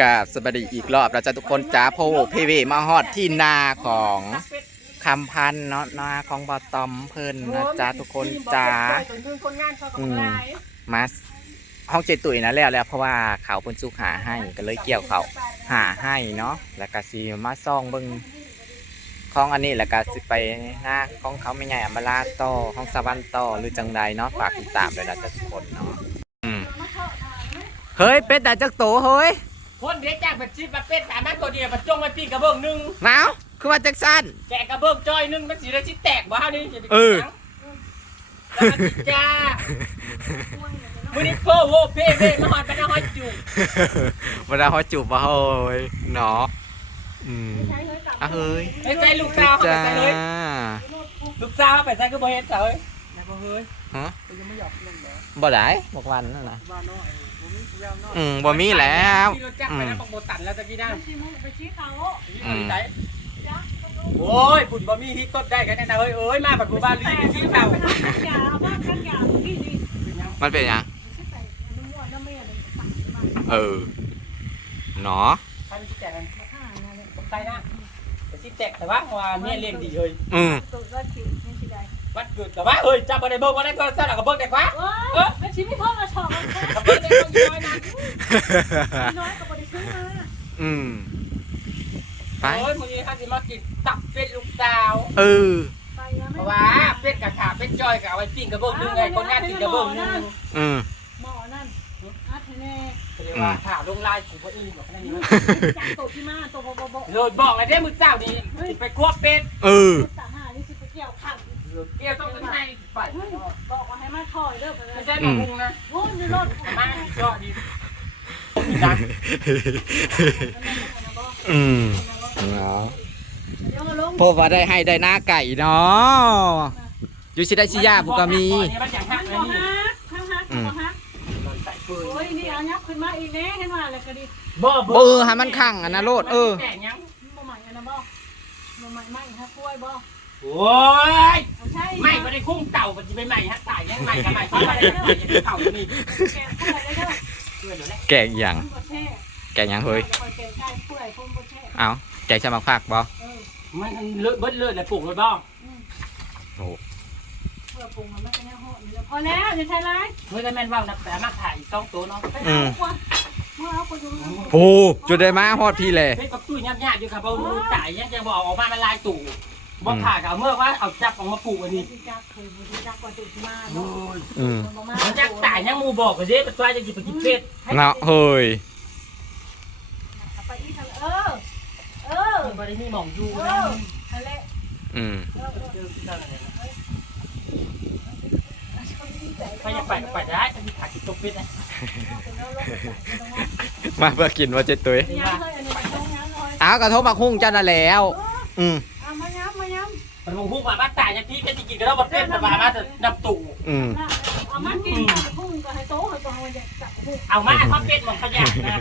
กาบสวัสดีอีกรอบเราจะทุกคนจ้าโพพีวีมาฮอดที่นาของคำพันเนาะนาของบอตอมเพิ่นนะจ้าทุกคนจ้าอืมมาห้องเจตุยนะแล้วแล้วเพราะว่าเขาเพิ่นสุกหาให้ก็เลยเกี่ยวเขาหาให้เนาะแล้วก็สิมาซ่องเบิ่งของอันนี้แล้วก็สิไปหน้าของเขาไม่ใหญ่อมาลาต่อของสวรรค์ต่อหรือจังใดเนาะฝากติดตามด้วยนะจ้าทุกคนเนาะเฮ้ยเป็ดแต่จักโตเฮ้ย คนเด็กจากเป็นชิปมาเป็นสามารถตัวเดียวมาจงมาปีกระเบื้องหนึ่งหนาวคือว่าจักสั้นแกะกระเบื้องจอยหนึ่งมันสีได้ชิแตกบ้านี่จะไปเออจ้ามือนี้โฟโวเพ่เพ่มาหอดไปนะหอยจูเวลาเขาจูบมาเฮ้ยเนาะอืมอะเฮ้ยไปใส่ลูกสาวเข้าไปจ้าใส่เลยลูกสาวเข้าไปใส่ก็บ่เห็นเสยแล้วบ่เฮ้ยฮะยังไม่หยอกเล่นเหรอบ่ได้บอกวันนั่นนะว่าน้อยบ่มีแววน้ อยอืมบ่มีแล้วที่รถจักรไปนะปังโบตันแล้วตะกี้ได้ไปชี้เขาอืมโอ้ยบุญบ่มีฮิตต้นได้กันแน่นะเฮ้ยเอ้ยมาปัดบัวบาลีไปชี้เขาอย่าเอาบ้านกันอย่าพี่ดิมันเป็นยังชี้แต่น้ำมันน้ำเมียเลยปักมาเออเนาะใครไม่ชี้แตกกันห้าเนี่ยผมใส่นะแต่ชี้แตกแต่ว่าว่าเมียเลี้ยงดีเลยอืมตัวก็ขีดไม่ใช่ได้วันเกิดแต่ว่าเฮ้ยจับมาในเบิ้งมาได้ก็สลักกับเบิ้งได้กว่าเออไม่ชี้ไม่พ่อมาชอบกับเบิ้งได้ก็ย้อยนะน้อยกับบริสุทธิ์มาอืมไปโอ้ยมึงนี่ข้าสิมากินตับเป็ดลูกสาวเออไปนะเพไม่ราะว่าเป็ดกับขาเป็ดจอยกับเอาไว้ปิ้งกับเบิ้งนึงไงคนงานกินกับเบิ้งนึงอืมหมอนั่นอาร์ตแน่เรียกว่าถ่าลงลายกูก็อินบอกนั่นนี่จากตัวที่มาตัวบบบโดยบอกเลยได้มือเจ้านี่ไปควบเป็ดเออ เกี่ยวต้องเป็นไงไปบอกว่าให้มาถอยเด้อไม่ใช่หมาพุงนะโอ้ยรถมาจอดีดังอืมเนาะดี๋ยวมเพราะว่าได้ให้ได้หน้าไก่เนาะอยู่สิได้สิยาบุกมีมันอย่างฮัหักกบ่นี่ฮักฮักฮักบ่ใส่ปืนโอ้ยนี่เบอร์ให้มันขังอันนะโลดเออแก่ยังบ่ใหม่อันนะบ่บ่ใหม่ไม่ฮะกล้วยบ่ โอ้ยเอาใช่ไม่ก็ได้คุ้งเต่ามันจะไปใหม่ฮะตายยังใหม่กับใหม่เพราะอะไรยังเต่านี่แกงกล้วยได้เด้อเพื่อนเดี๋ยวแหละแกงอหย่างบ่แช่แกงหยังเฮ้ยแกงไก่กล้วยพุ่มบ่แช่เอาแกงชะมักผักบ่เออมันเลือดเบิดเลือดเลยปลูกเลยบ้างโอ้เพื่อปรุงมันก็แน่ฮอดนี่พอแล้วอย่าใช้ร้ายเมื่อกันแม่นว่าวนะแต่มาถ่ายอีกสองตัวเนาะไปเอากว่าเมื่อเอาคนดูโหจุดได้มาฮอดพี่เลยเป็นกับตุ้ยยากๆอยู่ครับเพราะมือจ่ายยังจะบอกออกมาละลายตู่ บอกถ่ายกับเมื่อว่าเอาจับออกมาปลูกอันนี้สิจักเคยบ่จักกว่าตุกมาโอ้เนาะยอืมบ่มามันจักตายยังมูบอกกันเด้เป็นตัวจะกินไปกินเป็ดเนาะเฮ้ยไปอีกทางเออเออบ่ได้มีหม่องอยู่เอนะอนั่นแหละอืมเออเจอที่นั่นเลยนะใครอยากไปก็ไปได้ฉันมีถ่ายกินตกเป็ดนะมาเพื่อกินว่าเจ็ดตุ้ยยังเลยอันนี้ต้องยังเลยเอากระทบมาคุ้งเจ้านั่นแล้ว อืม มันมงพุ่งมาบ้านตายยังพี่ก็จะกินก็ต้องบดเป็ดมาบ้านจะนำตู่อืมำเอามากินกับพุ่งกับให้โต๊ะให้ตัวมันจะจับพุ่งเอามาทำเป็ดมองขยะนะ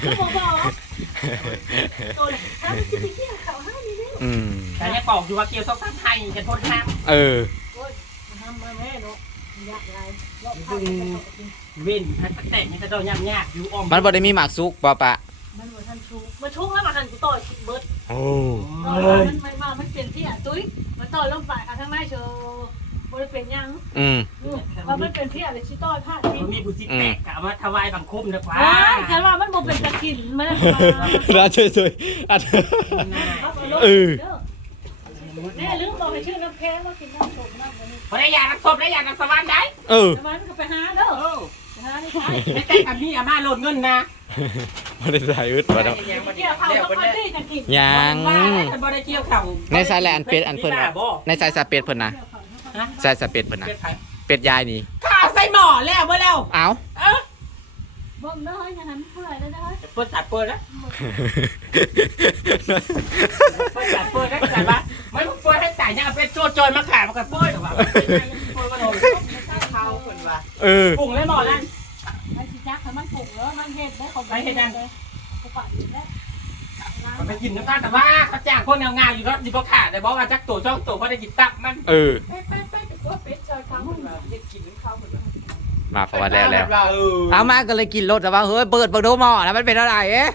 คือบอกบอกตัวเลยถ้ามันจะไปเกี่ยวเขาห้านี่เนี่ยอืมแต่ยังบอกอยู่ว่าเกี่ยวซอกไทยจะทนน้เออโอ้ยทำมาแม่เนาะยากไรรอบำข้าดึวงเว้นให้ตะแต่นี่จะโดนยำยากอยู่อมมันบ่ได้มีหมากซุกป่ะปะมันเหมือน ทันชูมาชุกแล้วมาหันกูต่อยเบิร์ดโอ้มันมันมามันเป็นที่อะตุ้ยมันต่อยลงไปค่ะทั้งแม่เชียวบริเป็นยังอืมว่ามันเป็นที่อะไรชิต้อยพลาดทิ้งมีผู้สิแตกเอามาถวายบังคมนะคว้าว้ายฉันว่ามันบ่เป็นตะกินมันมาน่าช่วยช่วยอันเออแม่ลืมบอกให้ชื่อน้ำแข็งว่ากินน้ำชมน้ำวันนี้พอได้ยานักศพได้ยานักสวรรค์ได้เออแต่มันก็ไปหาเด้อโอ้ไปหานี่ใช่ไม่แต่กับนี่อามาโหลดเงินนะ บ่ได้ใส่อึดบ่ดอกเกี่ยวเขาต้องมาที่ตะกินยังฉันบ่ได้เกี่ยวเข่าในสายแลนเป็ดอันเพิ่นน่ะในสายสาเป็ดเพิ่นนะสายสาเป็ดเพิ่นนะเป็ดไผ่เป็ดยายนี่ข้าวใส่หม้อแล้วเมื่อแล้วเอ้าเออบ่มเด้อเฮ้ยงานนั้นเพื่อได้เด้อเปิดตัดเปิดนะเปิดตัดเปิดนะแต่ว่ามันเปิดให้จ่ายยังเป็นโจจอยมาขายมากับเปิดหรอวะเปิดก็โดนเขาคนว่าเออปรุงเลยหม้อนั่นมันสิจักให้มันปลูกเด้อมันเฮ็ดได้เขากูปัดแล้วมัน ไปกินน้ำตาลแต่ว่าเขาจ้างคนงานอยู่รถจิบขาดแต่บอกว่าจักตัวช่องตัวเพราะได้กินตับมันเออไปไปไปไปตัวเป็ดจอยเขาคนว่าเด็กกินเขาคนว่ามาเพราะว่าแล้วแล้วเออเอามาก็เลยกินรถแต่ว่าเฮ้ยเปิดเปิดดูหม้อแล้วมันเป็นอะไรเอ๊ะ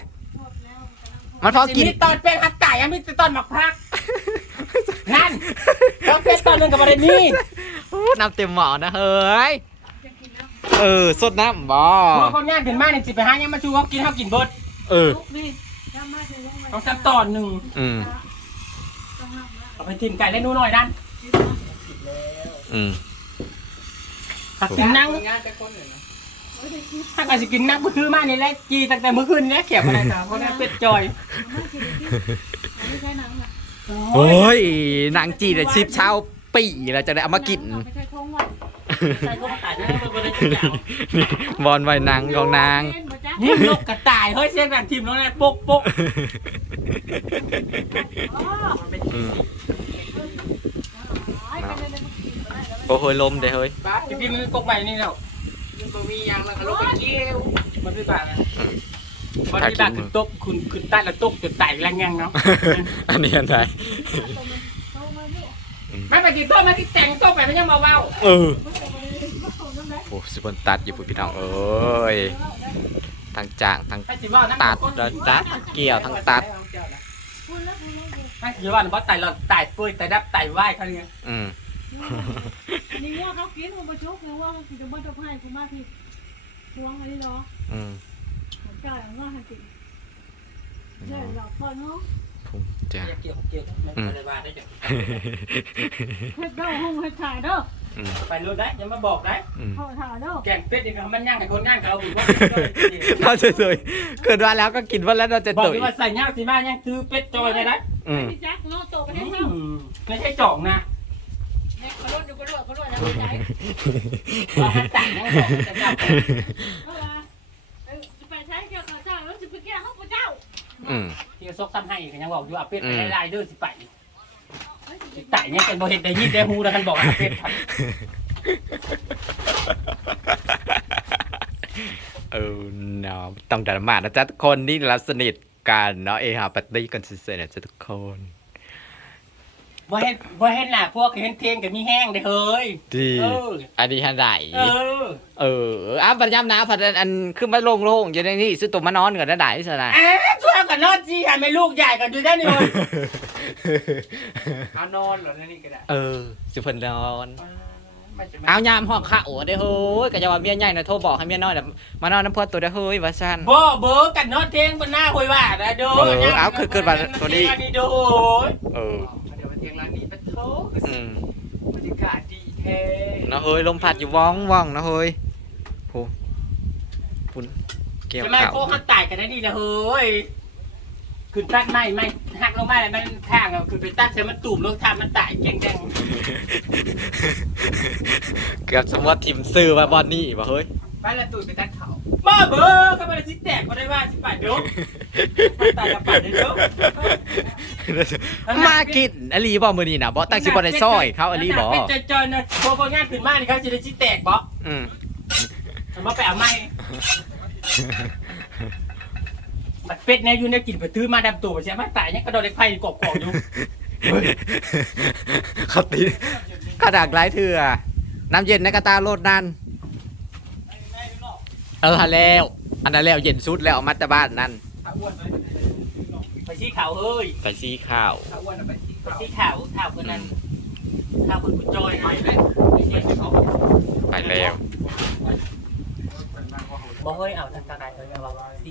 มันพอกินมีตอนเป็นหัดไก่ยังมีแต่ตอนหมักพักนั่นต้องเป็นตอนหนึ่งกับประเด็นนี้โอ้น้ำเต็มหม้อนะเฮ้ยจะกินแล้วเออสดน้ำบ่พอคนงานถึงมาเนี่ยสิไปหายังมาชูเขากินเขากินเบิดเออ ต้องสักตอนหนึ่งอืมต้องนั่งแล้วเอาไปทิมไก่เล่นดูหน่อยนั่นอืม หักกินนั่งไม่ได้คิดถ้าใครสิกินนั่งกูถือมานี่แหละจีตั้งแต่เมื่อคืนเนี่ยเขียบอะไรนะเพราะนั่นเป็ดจอยไม่คิดไม่ใช่หนังอะโอ้ยนางจีนชิปเช้าปีแล้วจะได้เอามากิน ไม่ใช่ท้องวันใช่ก็มาตายนะมันเป็นตัวอย่างนี่บอลไว้นางของนางนี่ นกกระต่ายเฮ้ยเสียงดังทีมน้องนั่นปุ๊กปุ๊กอืมโอ้โหลมเด้เฮ้ยจะกินมันกกใหม่นี่แล้วมันมียางมันก็ลงไปเยี่ยวมันไม่บาดนะอืมพอที่บาดขึ้นตกคุณขึ้นใต้แล้วตกจะไต่แรงยังเนาะอันนี้อันไหนไม่ไปกินต้มมาที่แต่งต้มไปมันยังมาเว้าเออโอ้สิบนตัดอยู่พุ่นพี่น้องเอ้ย ทั้งจ้างทั้งไม่สิว่านะตัดเดินตัดเกี่ยวทั้งตัดไม่สิว่านะเพราะไต่หลอดไต่ปุ้ยไต่ดับไต่ไหวเขาเนี่ยอืมนี่ว่าเขากินมันมาชุกหรือว่ามันจะมาจะให้คุณมาที่ทวงอะไรหรออืมผมจ่ายเงินให้กินใช่หรอกพอเนาะ พุ่มจ้าเกี่ยวเกี่ยวไม่ได้ว่าได้จ้ะเฮ็ดเด้อห้องเฮ็ดถ่ายเด้ออืมไปรู้ได้ยังมาบอกได้อืม เข้าถ่ายเด้อแกงเป็ดนี่มันย่างให้คนย่างเขาบุญว่าน่าเฉยๆเกิดมาแล้วก็กินวันแล้วเราจะบอกตุ๋ยว่าใส่ย่างสีมาย่างซื้อเป็ดจอยไปนะอืมพี่แจ็คเนาะโตไปอืให้เนาะมไม่ใช่จ่องนะเนี่ยเขาลดอยู่ก็ลดเขาลดแล้วใจเราให้จ่ายนะจะเจ้าเออ อืมที่ซกทำให้กันยังบอกอยู่อะเป็ดไปไล่เด้อสิไปไต่เนี่ยเป็นโบเห็ดได้ยินได้ฮูแล้วกันบอกเป็ดครับเออเนาะต้องดราม่านะจ๊ะทุกคนนี่เราสนิทกันเนาะเอฮาปาร์ตี้กันสุดๆนะจ๊ะทุกคนบ่เห็นบ่เห็นน่ะพวกเห็นเทียงกับมีแห้งได้เฮ้ยดีเอออันนี้ฮันไดเออ เอออ้าวปัญญามนะพันอันขึ้นมาโล่งๆอยู่ในนี่ซื้อตัวมานอนก่อนนะได้สินะอะช่วย กันนอนจีให้แม่ลูกใหญ่กันอยู่ได้นี่เลยเอานอนเหรอนี่ก็ได้เออสิเพิ่นนอนไม่จะเอายามห้องข้าวเด้อเฮ้ยก็จะว่าเมียใหญ่น่ะโทรบอกให้เมียน้อยน่ะมานอนน้ำพอตัวเด้อเฮ้ยว่าซั่นบ่เบอร์กันนอนเทียงบนหน้าคุยว่านะโดเออเอาคือคือว่าตัวนี้นี่โดยเออเดี๋ยวมาเทียงร้านนี้ปะโถอืมบรรยากาศดีแท้เนาะเฮ้ยลมพัดอยู่ว่องว่องเนาะเฮ้ยพูพุ่นเกี่ยวจะมาข้าวโค้งหักตายกันได้ดีนะเฮ้ย คือตัดไม้ไม้หักลงมาแล้วมันทางอะคือไปตัดเสร็จมันตุ่มลงทางมันตายแกงแดงเกือบสมมติทีมซื้อมาบอนนี่บ่เฮ้ยไปละตุ่มไปตัดเขาบ้าเบอร์ก็ไปละสิแตกก็ได้ว่าสิป่าเดี๋ยวตายกับป่าเดี๋ยวมากินอลีบ่มื้อนี้น่ะบ่ตั้งสิบ่ได้ซอยเขาอลีบ่เป็นจอยๆนะโคโคงานขึ้นมานี่เขาสิได้สิแตกบ่อืมมันมาไปเอาไม้ มันเป็ดเนี่ยอยู่ในกินไปถือมาดำตัวไปใช่ไหมตายเนี่ยกระโดดเล็กไผ่กบกอกอยู่เขาตีกระดากหลายเถื่อน้ำเย็นในกระตาโลดนั่นเออหาแล้ว อันนั้นแล้วเย็นสุดแล้วเอามาแต่บ้านนั่นไปชี้เขาเฮ้ยไปซีข้าวไปชี้เขาข่าวคนนั้นข่าวคนกุจอยไปเลยไปแล้วบอกเฮ้ยเอาทางตาไหนเฮ้ยเอาสิ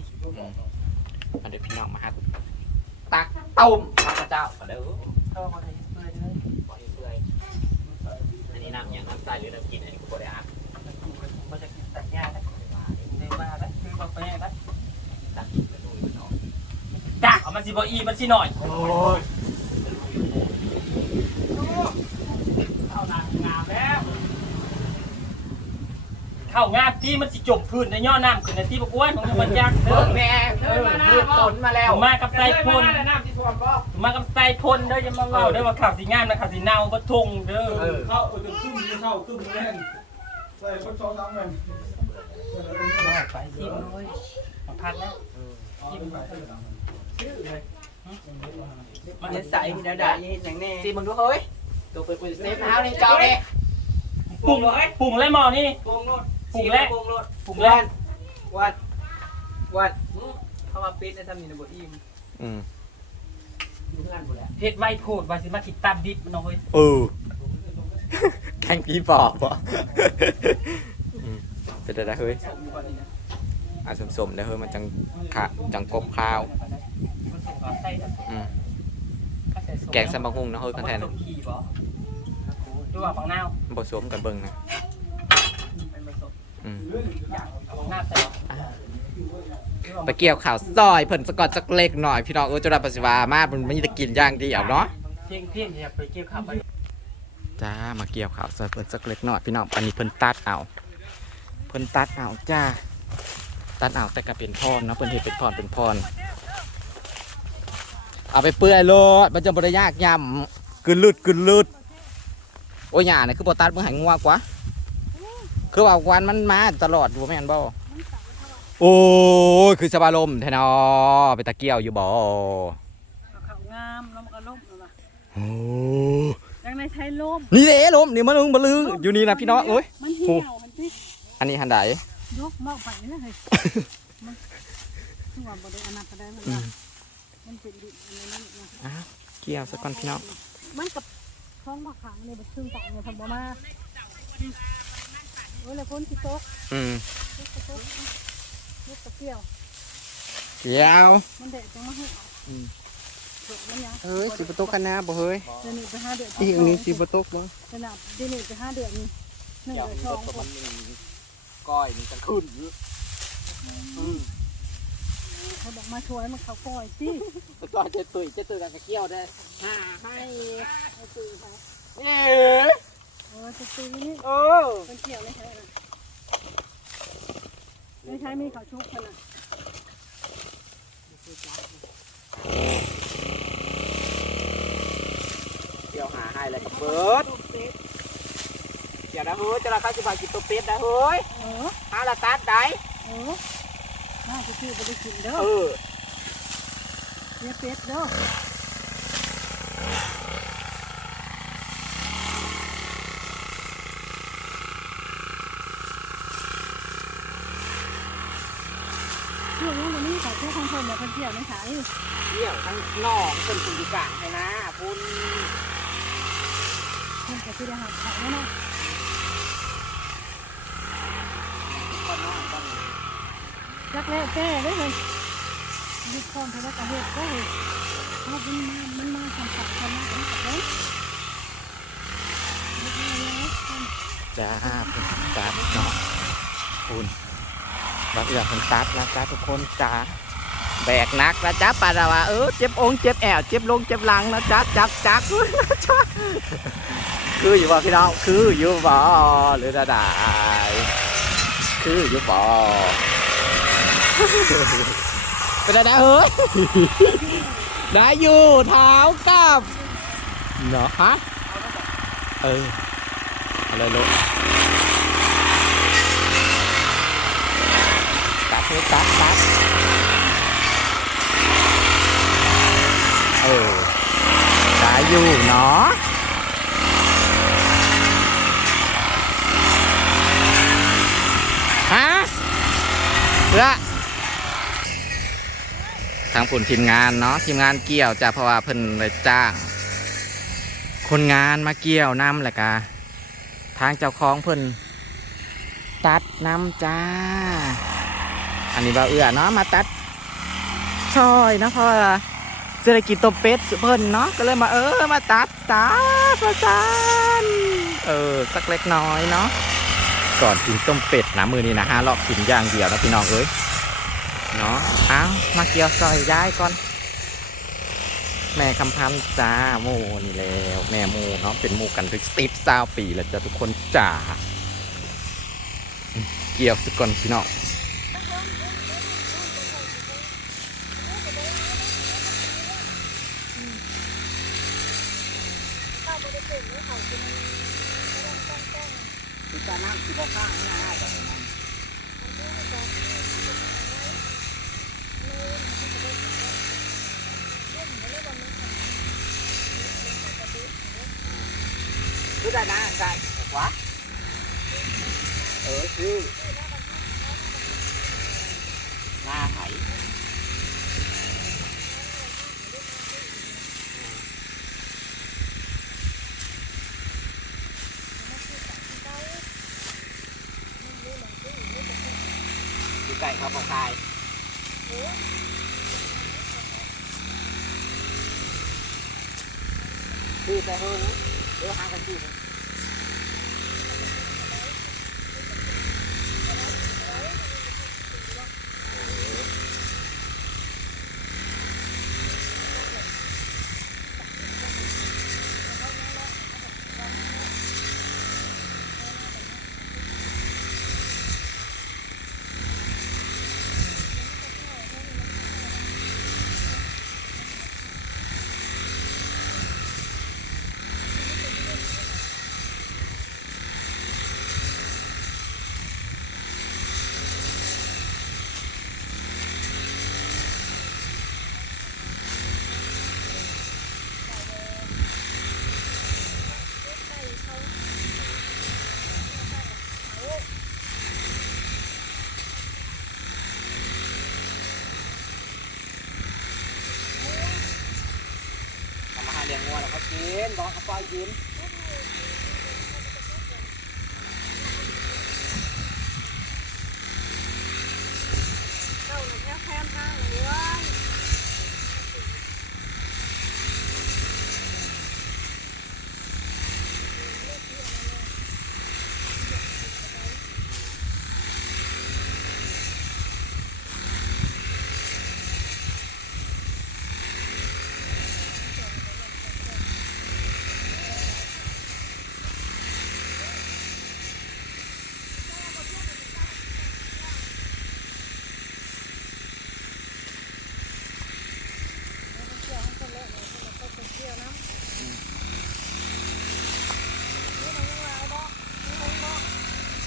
มาเดี๋ยวพี่น้องมาฮัดตักต้มข้าพเจ้ามาเด้อเข้ามาเลยเพื่อนเลยบ่ให้เปื่อยอันนี้น้ำอย่างน้ำใสหรือน้ำกินอันนี้กูบ่ได้อ่านมันจะกินแต่ยาได้เดินมาแล้วคือบอกไปแล้ตักกินไปนู่นไปนอนจ้าเอามาสิบอีมันสิหน่อยโอ้ยเข้านานงามแล้ว เข้างามที่มันสิจบพื้นในย่อน้ำขึ้นในที่ประกวนของมันยากเด้อแม่เออมืดฝนมาแล้วมากับไส้พ่นมากับไส้พ่นเด้ออย่ามาเว้าเด้อว่าข่าวสีงามนะข่าวสีเน่าบ่ทงเด้อเข้าเออจะขึ้นจะเข้าขึ้นแน่นใส่คนสองสามเงินไปสิเลยมาพักนะมันจะใส่มีดาดาเห็นอย่างแน่ซีมึงดูเฮ้ยตัวเปิดปืนเซฟเท้านี่เจ้าเลยปรุงปรุงเลยหมอนี่ปรุงรสป รุงแล้วปรุงรสปรุงแล้ววัดวัดเข้ามาปิดในทำนี่นะบอิ่มอืมอยู่งานหมดแล้วเฮ็ดไวโพดว่าสิมาคิดตามดิบมันเอาเว้ยเออแกงผีปอบวะอืมเป็นได้เฮ้ยอยู่ก่อนนี่นะอะสมๆได้เฮ้ยมันจังคะจังกบข้าวมันส่งก่อนใส่แต่อืมก็ใส่ส่แกงซัมบักฮุงนะเฮ้ยกันแทนเอามาส่งขี่บ่ดูว่าบางนาวผสมกันเบิ่งนะเป็น ผสมอืมอย่างเอาบางนาวใส่บ่ไปเกี่ยวข่าวซอยเพิ่นสะกอตจักเล็กหน่อย พี่น้องเออจุฬาปัสสิวามามันไม่ได้กินอย่างเดียวเนาะเพียงเพียงอยากไปเกี่ยวข้าวไปจ้ามาเกี่ยวข่าวซอยเพิ่นสักเล็กหน่อยพี่น้องอันนี้เพิ่นตัดเอาเพิ่นตัดเอาจ้า ตัดเอาแต่ก็เป็นพรเนาะเพิ่นเฮ็ดเป็นพรเป็นพรเอาไปเปื่อยโลดมันจะบ่ได้ยากย่ำกึนลืดกึนลืดโอ้ยหย่าเนี่ยคือบ่ตัดมือหายงัวกว่า คือว่าวันมันมาตลอดบ่แม่นบ่โอ้ยคือสบายลมแท้เนาะไปตะเกียวอยู่บ่เขางามแล้วมันก็ล่มแล้วล่ะโอ้ยังในใช้ล่มนี่เด้ลมนี่มาลึงมาลึงอยู่นี่นะพี่น้องเอ้ยมันเหี่ยวมันสิอันนี้หันใดยกเมาไปนี่เลยมันคือว่าบ่ได้อนาคตได้มันว่ามันเป็นดินอันนั้นนะอ้าวเกี่ยวสักก่อนพี่น้องมันกับท้องมะขามเนี่ยมันซึ่งต่างเนี่ยทำบ่มาโอ้ยแล้วคนที่โต๊ะอืมยกกระโต๊ะยกกระเปี้ยวเกี่ยวมันเด็ดจังมาให้เอาอืมเด็ดมันยังเฮ้ยสิประตูกันนะบ่เฮ้ยเดี๋ยวนี้ไปห้าเดือนอีกอันนี้สิประตูบ่ขนาดเดี๋ยวนี้ไปห้าเดือนนี่หนึ่งเดือนสองคนก้อยมันจะขึ้นเขาบอกมาช่วยมันเขาปล่อยสิก้อยเจ็ดตุยเจ็ดตุยกันเกี่ยวได้หาให้ให้ตื่นเขาเอ้ยเออจะตื่นนี่โอ้เป็นเกี่ยวไม่ใช่นะไม่ใช่มีเขาชุกขนาดเกี่ยวหาให้แล้วก็เบิดเกี่ยวนะเฮ้ยจะราคาสิบบาทกินตัวเป็ดนะเฮ้ยเออหาละตัดได้เออน่าจะคือไปได้กินเด้อเออเสียเป็ดเด้อช่วงนี้มัน นี่เขาแค่ทางคนแบบคนเที่ยวไม่ขายเกี่ยวทั้งนอกเป็นคุณอยู่กลางให้นะคุณมันก็คือได้หักขายแล้วเนาะคนนอกตอนนี้รักแรกแก้ได้เลยยึดคอนเทนต์กระเฮ็ดก็เฮ็ดเอามันมามันมาทำสับทำมาทำสับเลยยึดมาแล้วจ้าคุณตัดเนาะคุณเราเอือคุณตัดนะจ้าทุกคนจ้า แบกนักนะจ้าปาดาวาเออเจ็บองค์เจ็บแอวเจ็บลงเจ็บหลังนะจ้าจักจักนะจ้าคืออยู่บ่พี่น้องคืออยู่บ่หรือจะได้คืออยู่บ่เป็นอะไรเฮ้ยได้อยู่เท้ากับเนาะฮะเอออะไรลูกตัดเฮ้ยตัดตัด เออได้อยู่เนาะฮะเพื่อทางผลทีมงานเนาะทีมงานเกี่ยวจะเพราะว่าเพิ่นเลยจ้าง คนงานมาเกี่ยวน้ำแหละกะทางเจ้าของเพิ่นตัดน้ำจ้า อันนี้บ่าเอื้อเนาะมาตัดซอยเนาะเพราะว่า เศรษฐกิจตบเป็ดเพิ่นเนาะก็เลยมาเออมาตัดสาประจานเออสักเล็กน้อยเนาะก่อนกินต้มเป็ดนะมือนี้นะฮะลอกกินอย่างเดียวนะพี่น้องเอ้ยเนาะเอามาเกี่ยวซอยย้ายก่อน แม่คำพันจ้าโมนี่แล้วแม่โมเนาะเป็นโมกันถึงสิบเศร้าปีแล้วจ้าทุกคนจ้าเกี่ยวสุกอนพี่น้อง คือได้นะได้วะเออคือหน้าไถ เขาบอกขายซื้อแต่เฮิงเดี๋ยวหากันซื้อ ทำมาหาเลี้ยง งัวแล้วเขากินบอกเขาปล่อยกิน เจ้าน่ะแค่แคมทางเลยเว้ย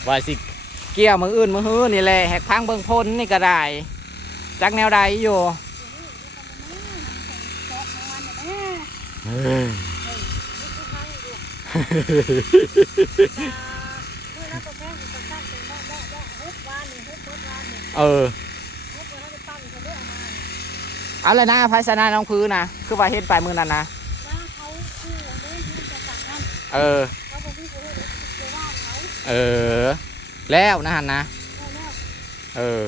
ว่าสิเกี่ยวมืออื่นมือฮื้อนี่แหละแหกพังเบิ่งพ้นนี่ก็ได้จักแนวใดอยู่เจาะของมันเนี่ยแม่เฮ้ยลูกทางอยู่จ้าเมื่อนั้นก็แค่อยู่กับตั้งเป็นบ่บ่บ่ฮุบวานนี่ฮุบเบิดวานนี่เออฮุบวันนั้นไปปั้นเขาเลือกมาเอาเลยนะภัยสนาน้องพื้นนะคือว่าเฮ็ดไปมือนั้นนะว่าเขาคู่เล่นเพื่อนจะสั่งนั่นเอ เออ แล้วนะฮันนะเออ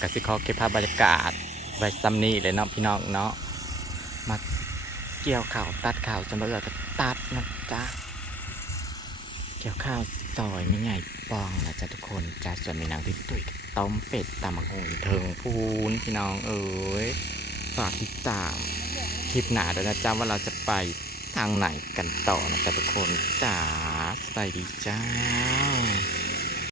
กสิขอเก็บภาพบรรยากาศไว้ซ้ำนี้เลยเนาะพี่น้องเนาะมาเกี่ยวข่าวตัดข่าวจนเราจะตัดนะจ๊ะเกี่ยวข้าวซอยไม่ใหญ่ปองนะจ๊ะทุกคนจ้าส่วนมีนางที่ตุ๋ยต้มเป็ดตำมังหงเทิงพูนพี่น้องเอ๋ยฝากติดตามคลิปหนาด้วยนะจ๊ะว่าเราจะไป ทางไหนกันต่อนะครับทุกคนจ้าสบายดีจ้า